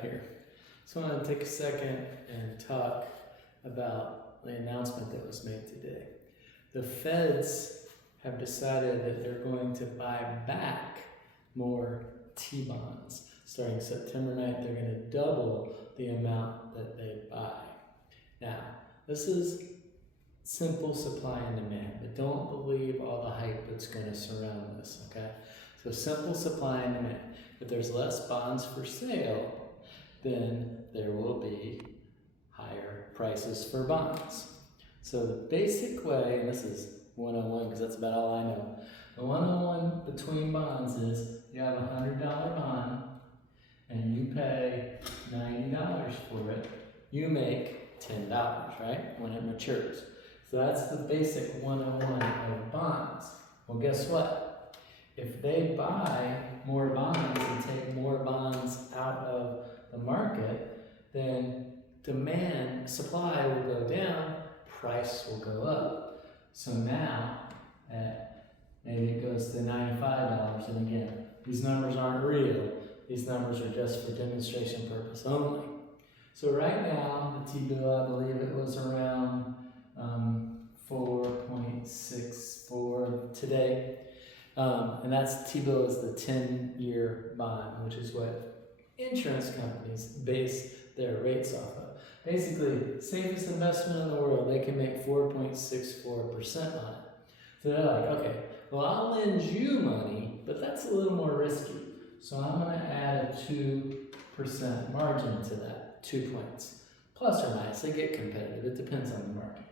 right here. So I want to take a second and talk about the announcement that was made today. The feds have decided that they're going to buy back more T-bonds. Starting September 9th, they're going to double the amount that they buy. Now, this is simple supply and demand, but don't believe all the hype that's going to surround this, okay? So simple supply and demand. If there's less bonds for sale, then there will be higher prices for bonds. So the basic way, and this is 101 because that's about all I know. The 101 between bonds is you have a $100 bond and you pay $90 for it. You make $10, right? When it matures. So that's the basic 101 of bonds. Well, guess what? If they buy more bonds and take more bonds out of the market, then supply will go down, price will go up. So now, maybe it goes to $95, and again, these numbers aren't real. These numbers are just for demonstration purpose only. So right now, the T-bill, I believe it was around 4.64 today. And that's T-bill is the 10-year bond, which is what insurance companies base their rates off of. Basically, safest investment in the world, they can make 4.64% on it. So they're like, okay, well, I'll lend you money, but that's a little more risky. So I'm going to add a 2% margin to that, 2 points. Plus or minus, they get competitive. It depends on the market.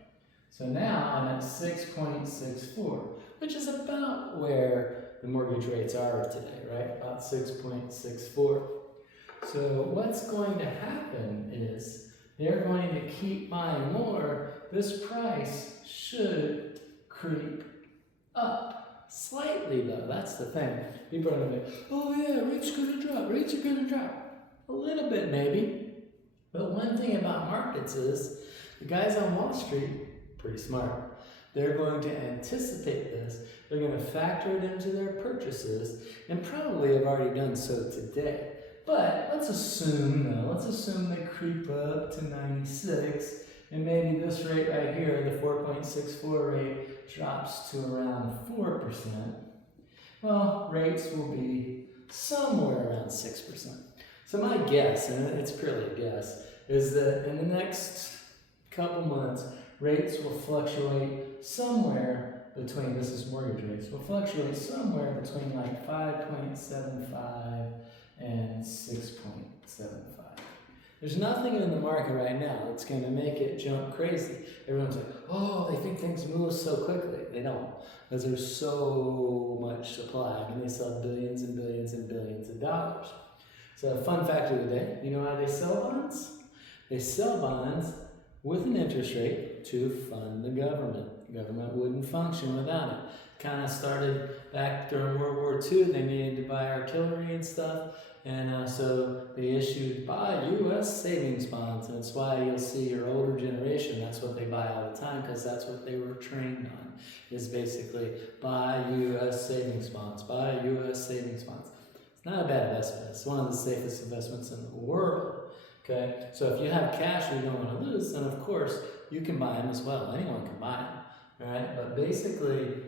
So now I'm at 6.64, which is about where the mortgage rates are today, right? About 6.64. So what's going to happen is they're going to keep buying more. This price should creep up. Slightly though, that's the thing. People are going to be, oh yeah, rates are going to drop, rates are going to drop. A little bit maybe. But one thing about markets is the guys on Wall Street, pretty smart. They're going to anticipate this. They're going to factor it into their purchases and probably have already done so today. But let's assume they creep up to 96 and maybe this rate right here, the 4.64 rate, drops to around 4%. Well, rates will be somewhere around 6%. So my guess, and it's purely a guess, is that in the next couple months, rates will fluctuate somewhere between, this is mortgage rates, will fluctuate somewhere between like 5.75 and 6.75. There's nothing in the market right now that's going to make it jump crazy. Everyone's like, oh, they think things move so quickly. They don't, because there's so much supply. I mean, they sell billions and billions and billions of dollars. So a fun fact of the day, you know how they sell bonds? They sell bonds with an interest rate to fund the government. The government wouldn't function without it. Kind of started back during World War II. They needed to buy artillery and stuff. And so they issued buy U.S. savings bonds. And it's why you'll see your older generation, that's what they buy all the time, because that's what they were trained on, is basically buy U.S. savings bonds, buy U.S. savings bonds. It's not a bad investment. It's one of the safest investments in the world. Okay, so if you have cash you don't want to lose, then of course you can buy them as well. Anyone can buy them, all right? But basically,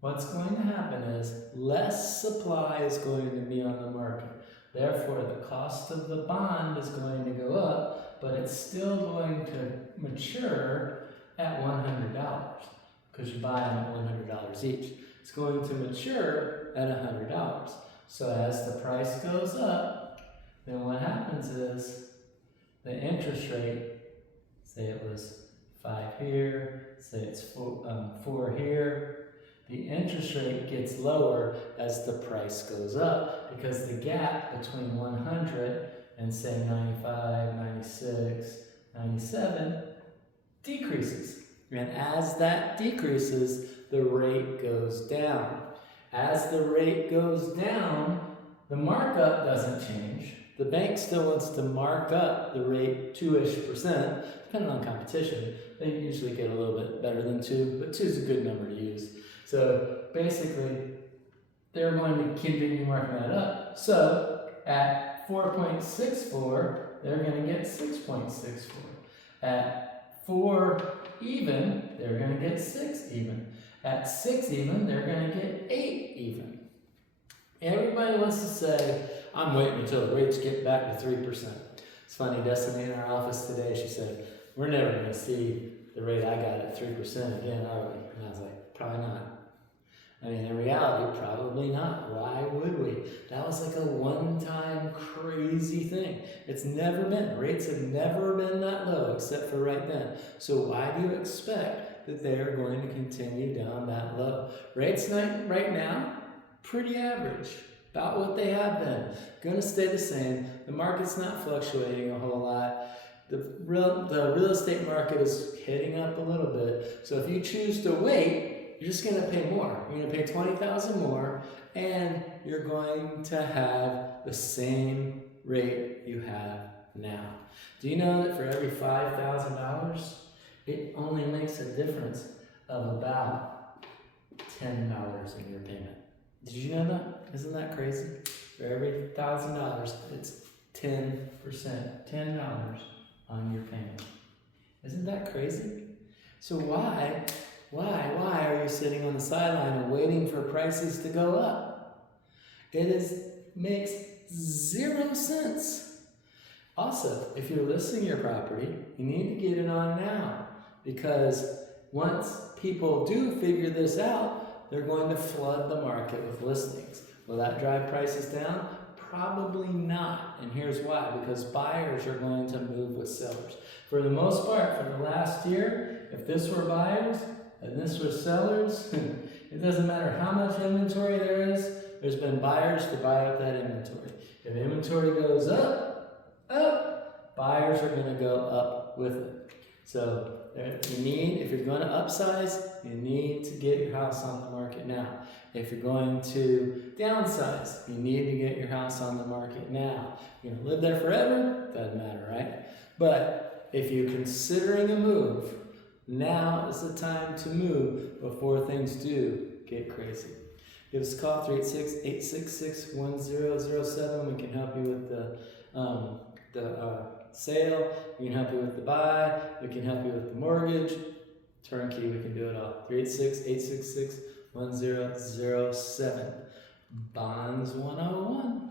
what's going to happen is less supply is going to be on the market. Therefore, the cost of the bond is going to go up, but it's still going to mature at $100 because you buy them at $100 each. It's going to mature at $100. So as the price goes up, then what happens is the interest rate, say it was 5 here, say it's 4 here, the interest rate gets lower as the price goes up because the gap between 100 and say 95, 96, 97 decreases. And as that decreases, the rate goes down. As the rate goes down, the markup doesn't change. The bank still wants to mark up the rate 2-ish%, depending on competition. They usually get a little bit better than 2, but 2 is a good number to use. So basically, they're going to continue marking that up. So at 4.64, they're going to get 6.64. At 4 even, they're going to get 6 even. At 6 even, they're going to get 8 even. Everybody wants to say, I'm waiting until the rates get back to 3%. It's funny, Destiny in our office today, she said, we're never going to see the rate I got at 3% again, are we? And I was like, probably not. I mean, in reality, probably not. Why would we? That was like a one-time crazy thing. It's never been. Rates have never been that low except for right then. So why do you expect that they are going to continue down that low? Rates right now, pretty average. About what they have been. Going to stay the same. The market's not fluctuating a whole lot. The real estate market is hitting up a little bit. So if you choose to wait, you're just going to pay more. You're going to pay $20,000 more, and you're going to have the same rate you have now. Do you know that for every $5,000, it only makes a difference of about $10 in your payment? Did you know that? Isn't that crazy? For every $1,000, it's 10%, $10 on your payment. Isn't that crazy? So why are you sitting on the sideline and waiting for prices to go up? Makes 0 sense. Also, if you're listing your property, you need to get it on now, because once people do figure this out, they're going to flood the market with listings. Will that drive prices down? Probably not. And here's why. Because buyers are going to move with sellers. For the most part, for the last year, if this were buyers and this were sellers, it doesn't matter how much inventory there is, there's been buyers to buy up that inventory. If inventory goes up, buyers are going to go up with it. So if you're going to upsize, you need to get your house on the market now. If you're going to downsize, you need to get your house on the market now. You're going to live there forever? Doesn't matter, right? But if you're considering a move, now is the time to move before things do get crazy. Give us a call, 386-866-1007. We can help you with the sale. We can help you with the buy. We can help you with the mortgage. Turnkey, we can do it all. 386-866-1007. Bonds 101.